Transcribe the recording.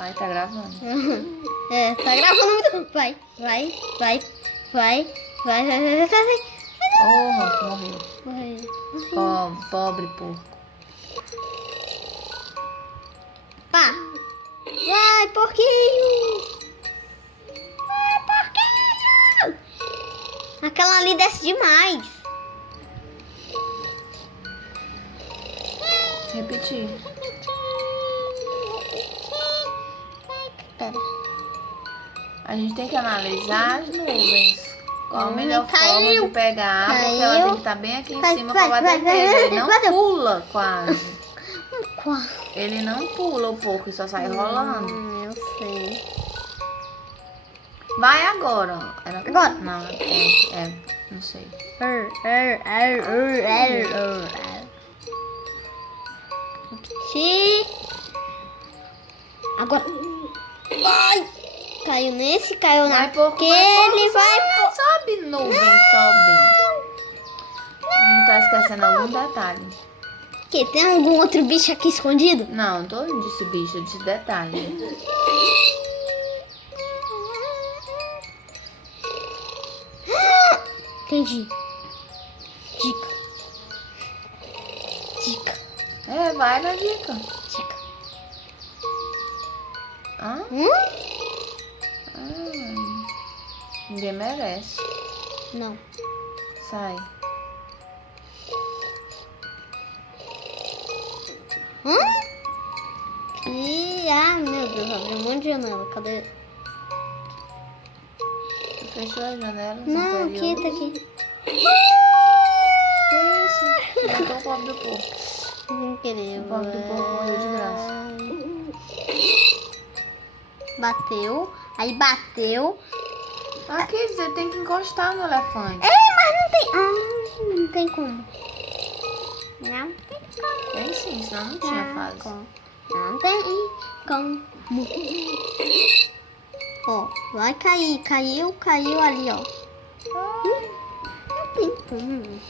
Ai, tá gravando. É, tá gravando muito. Vai. Oh, morreu. Vai. Pobre porco. Pá. Vai, porquinho. Vai, porquinho. Aquela ali desce demais. Repetir. Pera. A gente tem que analisar as nuvens. Qual a melhor Caiu. forma de pegar, porque ela Caiu. tem que estar bem aqui em Vai, cima vai, pra bater vai, nele. vai, Ele não bateu. pula quase. Qual? Ele não pula o porco, ele só sai rolando. Eu sei. Vai agora. Era... Agora. Não, não sei. Repetir. Agora. Vai. Caiu nesse, caiu Vai, porco, naquele, vai. Sobe, nuvem, sobe. Não tá esquecendo algum detalhe. Que tem algum outro bicho aqui escondido? Não disse bicho, eu disse detalhe. Entendi. Dica. É, vai na dica. Dica. Hã? Ninguém merece. Não. Sai. Meu Deus, abriu um monte de janela. Cadê? Tu fechou as janelas? Não, aqui, anteriores? tá aqui. Que isso? Matou o pobre do porco. Sem querer. O pobre do porco morreu de graça. Bateu. Aí bateu. Aqui, você tem que encostar no elefante. Mas não tem. Não tem como. Não tem como. Tem sim, senão não tinha fase. Não tem como. Ó, vai cair. Caiu ali, ó. Não tem como.